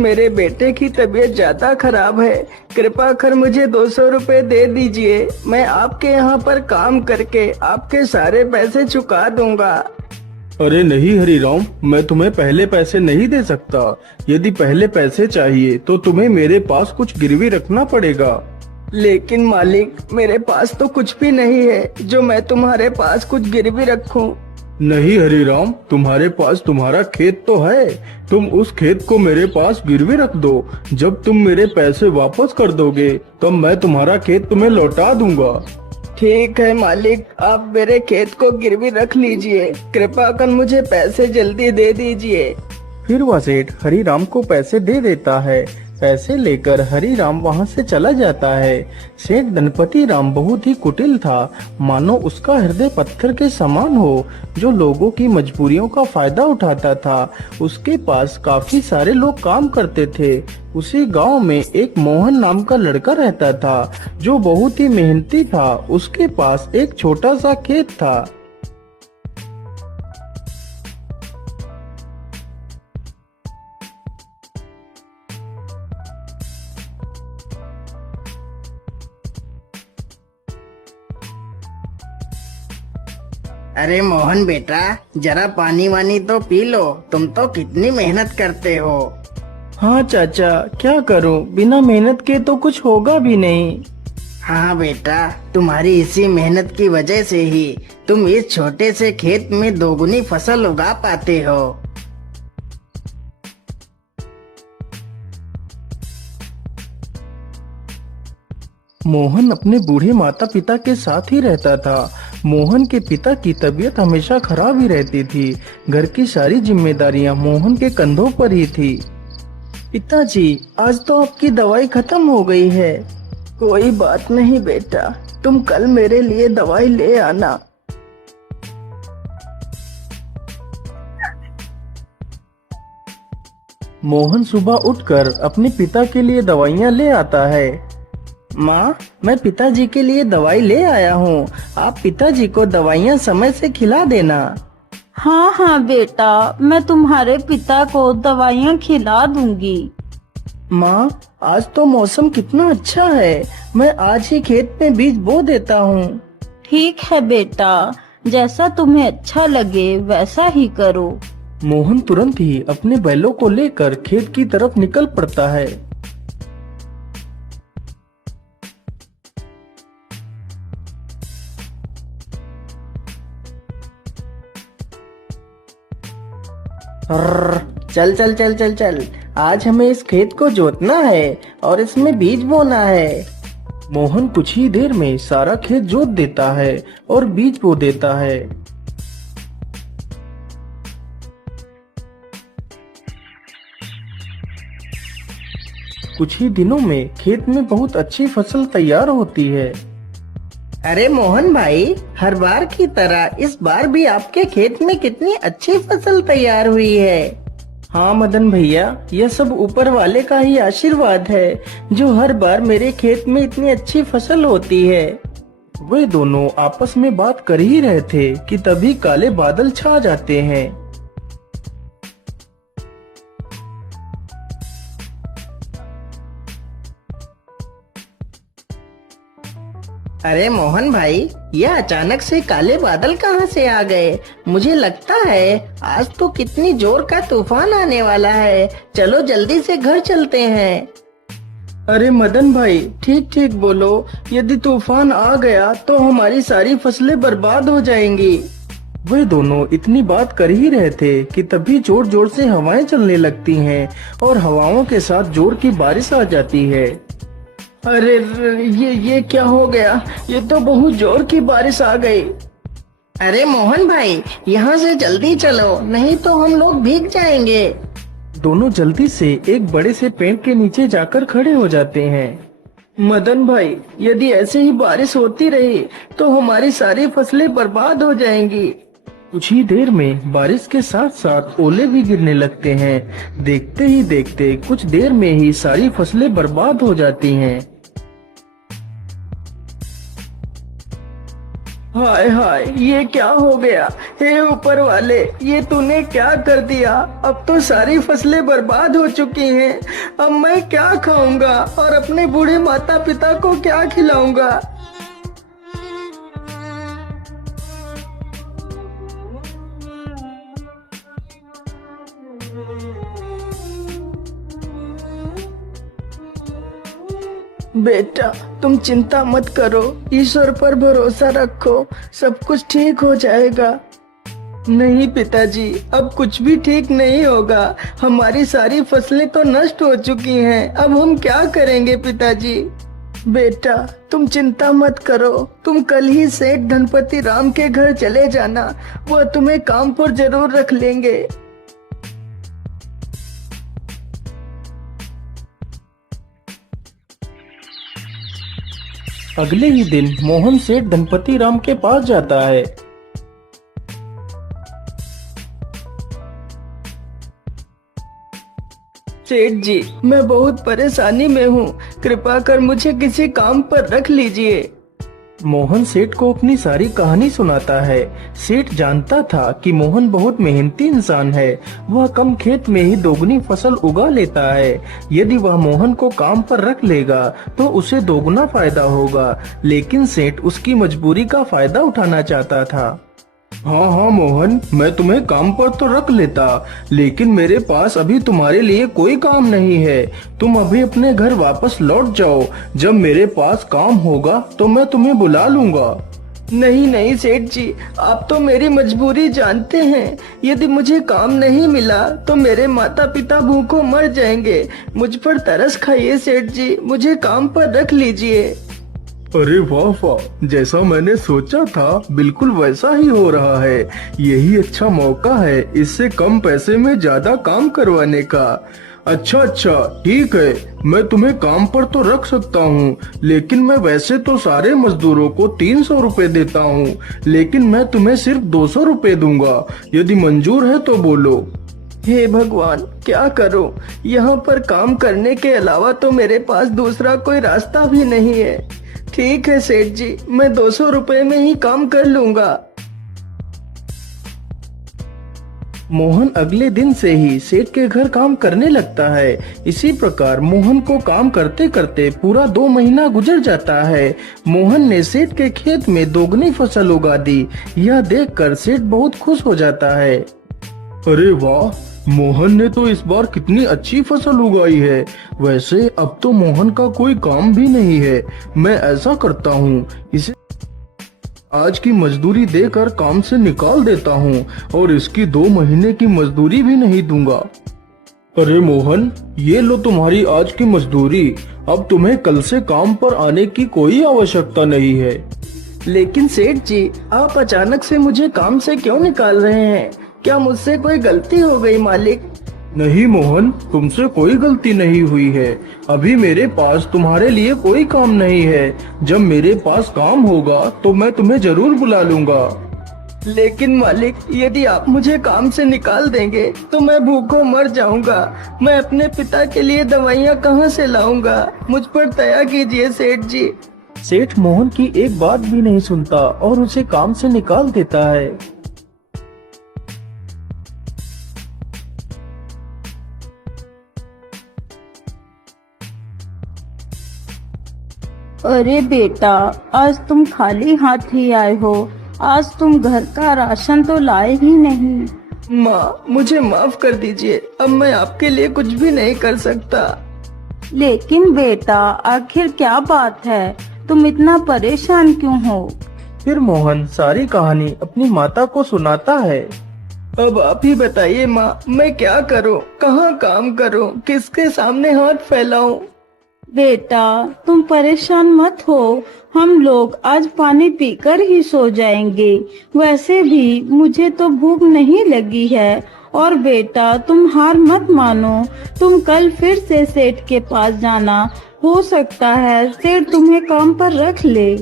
मेरे बेटे की तबीयत ज्यादा खराब है। कृपा कर मुझे 200 रुपए दे दीजिए। मैं आपके यहाँ पर काम करके आपके सारे पैसे चुका दूंगा। अरे नहीं हरीराम, मैं तुम्हें पहले पैसे नहीं दे सकता। यदि पहले पैसे चाहिए तो तुम्हें मेरे पास कुछ गिरवी रखना पड़ेगा। लेकिन मालिक, मेरे पास तो कुछ भी नहीं है जो मैं तुम्हारे पास कुछ गिरवी रखूं। नहीं हरीराम, तुम्हारे पास तुम्हारा खेत तो है। तुम उस खेत को मेरे पास गिरवी रख दो। जब तुम मेरे पैसे वापस कर दोगे तब मैं तुम्हारा खेत तुम्हें लौटा दूंगा। ठीक है मालिक, आप मेरे खेत को गिरवी रख लीजिए। कृपा कर मुझे पैसे जल्दी दे दीजिए। फिर वह सेठ हरीराम को पैसे दे देता है। पैसे लेकर हरीराम वहाँ से चला जाता है। सेठ गणपति राम बहुत ही कुटिल था, मानो उसका हृदय पत्थर के समान हो, जो लोगों की मजबूरियों का फायदा उठाता था। उसके पास काफी सारे लोग काम करते थे। उसी गांव में एक मोहन नाम का लड़का रहता था, जो बहुत ही मेहनती था। उसके पास एक छोटा सा खेत था। अरे मोहन बेटा, जरा पानी वानी तो पी लो। तुम तो कितनी मेहनत करते हो। हाँ चाचा, क्या करूं, बिना मेहनत के तो कुछ होगा भी नहीं। हाँ बेटा, तुम्हारी इसी मेहनत की वजह से ही तुम इस छोटे से खेत में दोगुनी फसल उगा पाते हो। मोहन अपने बूढ़े माता पिता के साथ ही रहता था। मोहन के पिता की तबीयत हमेशा खराब ही रहती थी। घर की सारी जिम्मेदारियां मोहन के कंधों पर ही थी। पिताजी, आज तो आपकी दवाई खत्म हो गई है। कोई बात नहीं बेटा, तुम कल मेरे लिए दवाई ले आना। मोहन सुबह उठकर अपने पिता के लिए दवाइयाँ ले आता है। माँ, मैं पिताजी के लिए दवाई ले आया हूँ। आप पिताजी को दवाइयाँ समय से खिला देना। हाँ हाँ बेटा, मैं तुम्हारे पिता को दवाइयाँ खिला दूंगी। माँ, आज तो मौसम कितना अच्छा है। मैं आज ही खेत में बीज बो देता हूँ। ठीक है बेटा, जैसा तुम्हें अच्छा लगे वैसा ही करो। मोहन तुरंत ही अपने बैलों को लेकर खेत की तरफ निकल पड़ता है। चल चल चल चल चल, आज हमें इस खेत को जोतना है और इसमें बीज बोना है। मोहन कुछ ही देर में सारा खेत जोत देता है और बीज बो देता है। कुछ ही दिनों में खेत में बहुत अच्छी फसल तैयार होती है। अरे मोहन भाई, हर बार की तरह इस बार भी आपके खेत में कितनी अच्छी फसल तैयार हुई है। हाँ मदन भैया, यह सब ऊपर वाले का ही आशीर्वाद है, जो हर बार मेरे खेत में इतनी अच्छी फसल होती है। वे दोनों आपस में बात कर ही रहे थे कि तभी काले बादल छा जाते हैं। अरे मोहन भाई, यह अचानक से काले बादल कहाँ से आ गए। मुझे लगता है आज तो कितनी जोर का तूफान आने वाला है। चलो जल्दी से घर चलते हैं। अरे मदन भाई, ठीक ठीक बोलो। यदि तूफान आ गया तो हमारी सारी फसलें बर्बाद हो जाएंगी। वे दोनों इतनी बात कर ही रहे थे कि तभी जोर जोर से हवाएं चलने लगती हैं और हवाओं के साथ जोर की बारिश आ जाती है। अरे ये क्या हो गया। ये तो बहुत जोर की बारिश आ गई। अरे मोहन भाई, यहाँ से जल्दी चलो, नहीं तो हम लोग भीग जाएंगे। दोनों जल्दी से एक बड़े से पेड़ के नीचे जाकर खड़े हो जाते हैं। मदन भाई, यदि ऐसे ही बारिश होती रही तो हमारी सारी फसलें बर्बाद हो जाएंगी। कुछ ही देर में बारिश के साथ साथ ओले भी गिरने लगते हैं। देखते ही देखते कुछ देर में ही सारी फसलें बर्बाद हो जाती हैं। हाय हाय, ये क्या हो गया। हे ऊपर वाले, ये तूने क्या कर दिया। अब तो सारी फसलें बर्बाद हो चुकी हैं। अब मैं क्या खाऊंगा और अपने बूढ़े माता पिता को क्या खिलाऊंगा। बेटा, तुम चिंता मत करो, ईश्वर पर भरोसा रखो, सब कुछ ठीक हो जाएगा। नहीं पिताजी, अब कुछ भी ठीक नहीं होगा। हमारी सारी फसलें तो नष्ट हो चुकी हैं। अब हम क्या करेंगे पिताजी। बेटा, तुम चिंता मत करो। तुम कल ही सेठ धनपति राम के घर चले जाना। वह तुम्हें काम पर जरूर रख लेंगे। अगले ही दिन मोहन सेठ धनपति राम के पास जाता है। सेठ जी, मैं बहुत परेशानी में हूँ। कृपा कर मुझे किसी काम पर रख लीजिए। मोहन सेठ को अपनी सारी कहानी सुनाता है। सेठ जानता था कि मोहन बहुत मेहनती इंसान है। वह कम खेत में ही दोगुनी फसल उगा लेता है। यदि वह मोहन को काम पर रख लेगा तो उसे दोगुना फायदा होगा। लेकिन सेठ उसकी मजबूरी का फायदा उठाना चाहता था। हाँ हाँ मोहन, मैं तुम्हें काम पर तो रख लेता, लेकिन मेरे पास अभी तुम्हारे लिए कोई काम नहीं है। तुम अभी अपने घर वापस लौट जाओ। जब मेरे पास काम होगा तो मैं तुम्हें बुला लूंगा। नहीं नहीं सेठ जी, आप तो मेरी मजबूरी जानते हैं। यदि मुझे काम नहीं मिला तो मेरे माता पिता भूखों मर जाएंगे। मुझ पर तरस खाइए सेठ जी, मुझे काम पर रख लीजिए। अरे वाह वाह, जैसा मैंने सोचा था बिल्कुल वैसा ही हो रहा है। यही अच्छा मौका है इससे कम पैसे में ज्यादा काम करवाने का। अच्छा अच्छा ठीक है, मैं तुम्हें काम पर तो रख सकता हूँ, लेकिन मैं वैसे तो सारे मजदूरों को 300 रुपए देता हूँ, लेकिन मैं तुम्हें सिर्फ 200 रुपए दूंगा। यदि मंजूर है तो बोलो। हे भगवान, क्या करूं। यहाँ पर काम करने के अलावा तो मेरे पास दूसरा कोई रास्ता भी नहीं है। ठीक है सेठ जी, मैं 200 रुपए में ही काम कर लूंगा। मोहन अगले दिन से ही सेठ के घर काम करने लगता है। इसी प्रकार मोहन को काम करते करते पूरा 2 महीना गुजर जाता है। मोहन ने सेठ के खेत में दोगुनी फसल उगा दी। यह देखकर सेठ बहुत खुश हो जाता है। अरे वाह, मोहन ने तो इस बार कितनी अच्छी फसल उगाई है। वैसे अब तो मोहन का कोई काम भी नहीं है। मैं ऐसा करता हूँ, इसे आज की मजदूरी देकर काम से निकाल देता हूँ और इसकी 2 महीने की मजदूरी भी नहीं दूंगा। अरे मोहन, ये लो तुम्हारी आज की मजदूरी। अब तुम्हें कल से काम पर आने की कोई आवश्यकता नहीं है। लेकिन सेठ जी, आप अचानक से मुझे काम से क्यों निकाल रहे हैं। क्या मुझसे कोई गलती हो गई मालिक। नहीं मोहन, तुमसे कोई गलती नहीं हुई है। अभी मेरे पास तुम्हारे लिए कोई काम नहीं है। जब मेरे पास काम होगा तो मैं तुम्हें जरूर बुला लूंगा। लेकिन मालिक, यदि आप मुझे काम से निकाल देंगे तो मैं भूखों मर जाऊंगा। मैं अपने पिता के लिए दवाइयाँ कहाँ से लाऊंगा। मुझ पर दया कीजिए सेठ जी। सेठ मोहन की एक बात भी नहीं सुनता और उसे काम से निकाल देता है। अरे बेटा, आज तुम खाली हाथ ही आए हो। आज तुम घर का राशन तो लाए ही नहीं। माँ, मुझे माफ कर दीजिए। अब मैं आपके लिए कुछ भी नहीं कर सकता। लेकिन बेटा, आखिर क्या बात है, तुम इतना परेशान क्यों हो। फिर मोहन सारी कहानी अपनी माता को सुनाता है। अब आप ही बताइए माँ, मैं क्या करूँ, कहाँ काम करूँ, किसके सामने हाथ फैलाऊं। बेटा, तुम परेशान मत हो। हम लोग आज पानी पीकर ही सो जाएंगे। वैसे भी मुझे तो भूख नहीं लगी है। और बेटा, तुम हार मत मानो। तुम कल फिर से सेठ के पास जाना। हो सकता है सेठ तुम्हें काम पर रख ले।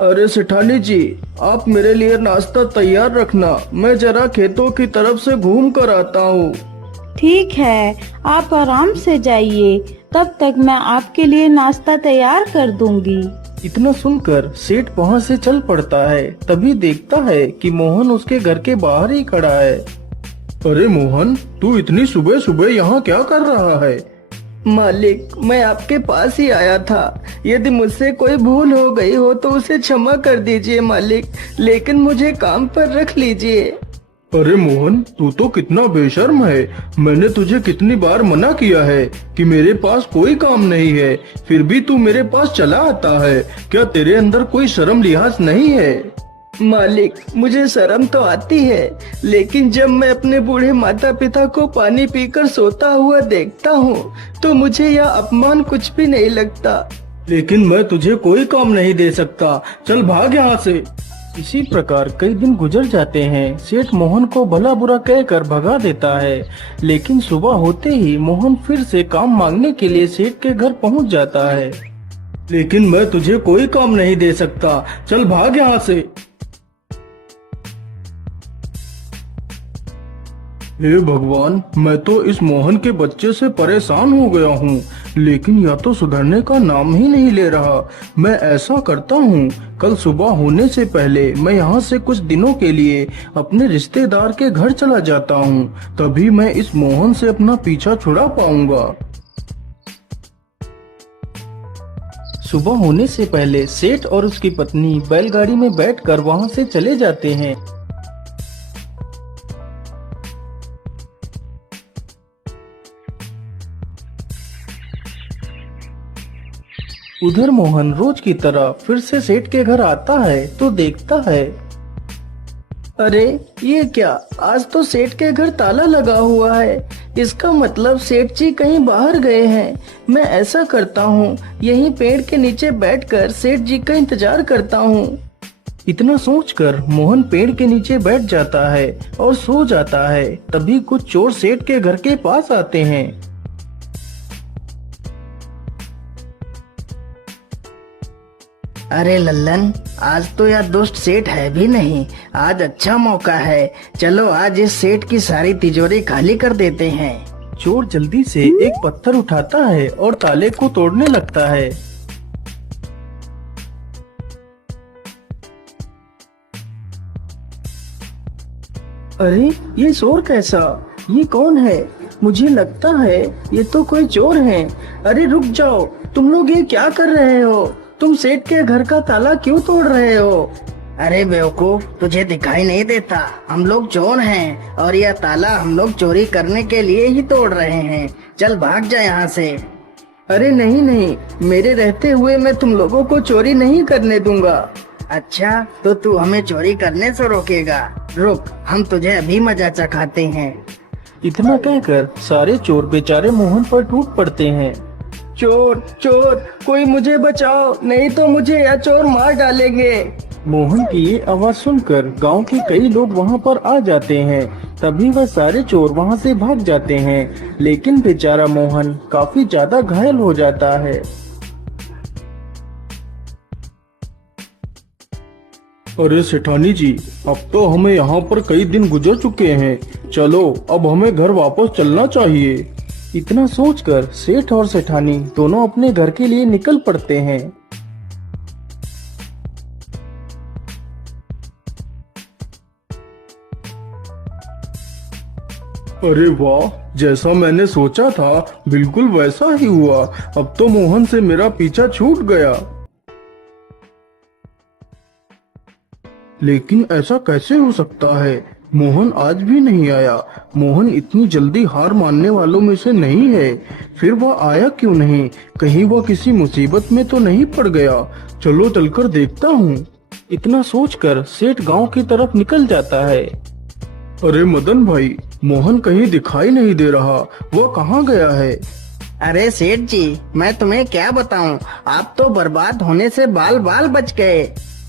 अरे सेठानी जी, आप मेरे लिए नाश्ता तैयार रखना, मैं जरा खेतों की तरफ से घूम कर आता हूँ। ठीक है, आप आराम से जाइए, तब तक मैं आपके लिए नाश्ता तैयार कर दूंगी। इतना सुनकर सेठ वहाँ से चल पड़ता है। तभी देखता है कि मोहन उसके घर के बाहर ही खड़ा है। अरे मोहन, तू इतनी सुबह सुबह यहाँ क्या कर रहा है? मालिक, मैं आपके पास ही आया था। यदि मुझसे कोई भूल हो गई हो तो उसे क्षमा कर दीजिए मालिक, लेकिन मुझे काम पर रख लीजिए। अरे मोहन, तू तो कितना बेशर्म है। मैंने तुझे कितनी बार मना किया है कि मेरे पास कोई काम नहीं है, फिर भी तू मेरे पास चला आता है। क्या तेरे अंदर कोई शर्म लिहाज नहीं है? मालिक, मुझे शर्म तो आती है, लेकिन जब मैं अपने बूढ़े माता पिता को पानी पीकर सोता हुआ देखता हूँ तो मुझे यह अपमान कुछ भी नहीं लगता। लेकिन मैं तुझे कोई काम नहीं दे सकता, चल भाग यहाँ से। इसी प्रकार कई दिन गुजर जाते हैं। सेठ मोहन को भला बुरा कहकर भगा देता है, लेकिन सुबह होते ही मोहन फिर से काम मांगने के लिए सेठ के घर पहुँच जाता है। लेकिन मैं तुझे कोई काम नहीं दे सकता, चल भाग यहाँ से। हे भगवान, मैं तो इस मोहन के बच्चे से परेशान हो गया हूँ, लेकिन यह तो सुधरने का नाम ही नहीं ले रहा। मैं ऐसा करता हूँ, कल सुबह होने से पहले मैं यहाँ से कुछ दिनों के लिए अपने रिश्तेदार के घर चला जाता हूँ, तभी मैं इस मोहन से अपना पीछा छुड़ा पाऊंगा। सुबह होने से पहले सेठ और उसकी पत्नी बैलगाड़ी में बैठकर वहाँ से चले जाते हैं। उधर मोहन रोज की तरह फिर से सेठ के घर आता है तो देखता है, अरे ये क्या, आज तो सेठ के घर ताला लगा हुआ है। इसका मतलब सेठ जी कहीं बाहर गए हैं। मैं ऐसा करता हूँ, यहीं पेड़ के नीचे बैठकर सेठ जी का इंतजार करता हूँ। इतना सोचकर मोहन पेड़ के नीचे बैठ जाता है और सो जाता है। तभी कुछ चोर सेठ के घर के पास आते हैं। अरे लल्लन, आज तो यह दुष्ट सेठ है भी नहीं। आज अच्छा मौका है, चलो आज इस सेठ की सारी तिजोरी खाली कर देते हैं। चोर जल्दी से एक पत्थर उठाता है और ताले को तोड़ने लगता है। अरे ये शोर कैसा? ये कौन है? मुझे लगता है ये तो कोई चोर हैं। अरे रुक जाओ, तुम लोग ये क्या कर रहे हो? तुम सेठ के घर का ताला क्यों तोड़ रहे हो? अरे बेवकूफ, तुझे दिखाई नहीं देता? हम लोग चोर हैं और यह ताला हम लोग चोरी करने के लिए ही तोड़ रहे हैं। चल भाग जा यहाँ से। अरे नहीं नहीं, मेरे रहते हुए मैं तुम लोगों को चोरी नहीं करने दूंगा। अच्छा, तो तू हमें चोरी करने से रोकेगा? रुक, हम तुझे अभी मजा चखाते हैं। इतना कहकर सारे चोर बेचारे मोहन पर टूट पड़ते हैं। चोर चोर, कोई मुझे बचाओ, नहीं तो मुझे यह चोर मार डालेंगे। मोहन की ये आवाज सुनकर गांव के कई लोग वहां पर आ जाते हैं। तभी वह सारे चोर वहां से भाग जाते हैं, लेकिन बेचारा मोहन काफी ज्यादा घायल हो जाता है। अरे सेठानी जी, अब तो हमें यहाँ पर कई दिन गुजर चुके हैं, चलो अब हमें घर वापस चलना चाहिए। इतना सोचकर सेठ और सेठानी दोनों अपने घर के लिए निकल पड़ते हैं। अरे वाह, जैसा मैंने सोचा था बिल्कुल वैसा ही हुआ। अब तो मोहन से मेरा पीछा छूट गया। लेकिन ऐसा कैसे हो सकता है? मोहन आज भी नहीं आया। मोहन इतनी जल्दी हार मानने वालों में से नहीं है। फिर वह आया क्यों नहीं? कहीं वह किसी मुसीबत में तो नहीं पड़ गया? चलो चलकर देखता हूँ। इतना सोचकर सेठ गांव की तरफ निकल जाता है। अरे मदन भाई, मोहन कहीं दिखाई नहीं दे रहा, वह कहाँ गया है? अरे सेठ जी, मैं तुम्हें क्या बताऊं, आप तो बर्बाद होने से बाल बाल बच गए।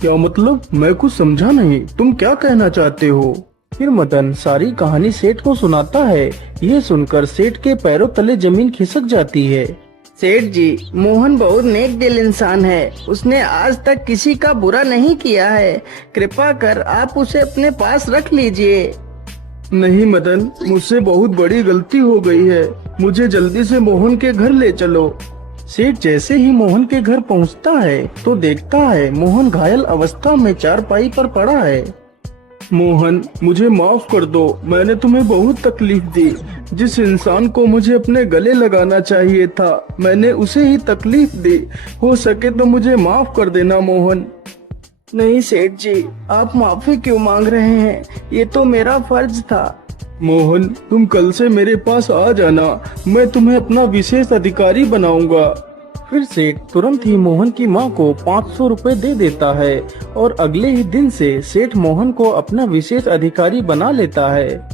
क्या मतलब? मैं कुछ समझा नहीं, तुम क्या कहना चाहते हो? फिर मदन सारी कहानी सेठ को सुनाता है। ये सुनकर सेठ के पैरों तले जमीन खिसक जाती है। सेठ जी, मोहन बहुत नेक दिल इंसान है। उसने आज तक किसी का बुरा नहीं किया है। कृपा कर आप उसे अपने पास रख लीजिए। नहीं मदन, मुझसे बहुत बड़ी गलती हो गई है। मुझे जल्दी से मोहन के घर ले चलो। सेठ जैसे ही मोहन के घर पहुंचता है तो देखता है मोहन घायल अवस्था में चारपाई पर पड़ा है। मोहन, मुझे माफ कर दो, मैंने तुम्हें बहुत तकलीफ दी। जिस इंसान को मुझे अपने गले लगाना चाहिए था, मैंने उसे ही तकलीफ दी। हो सके तो मुझे माफ कर देना मोहन। नहीं सेठ जी, आप माफी क्यों मांग रहे हैं? ये तो मेरा फर्ज था। मोहन, तुम कल से मेरे पास आ जाना, मैं तुम्हें अपना विशेष अधिकारी बनाऊंगा। फिर सेठ तुरंत ही मोहन की माँ को 500 रुपए दे देता है और अगले ही दिन से सेठ मोहन को अपना विशेष अधिकारी बना लेता है।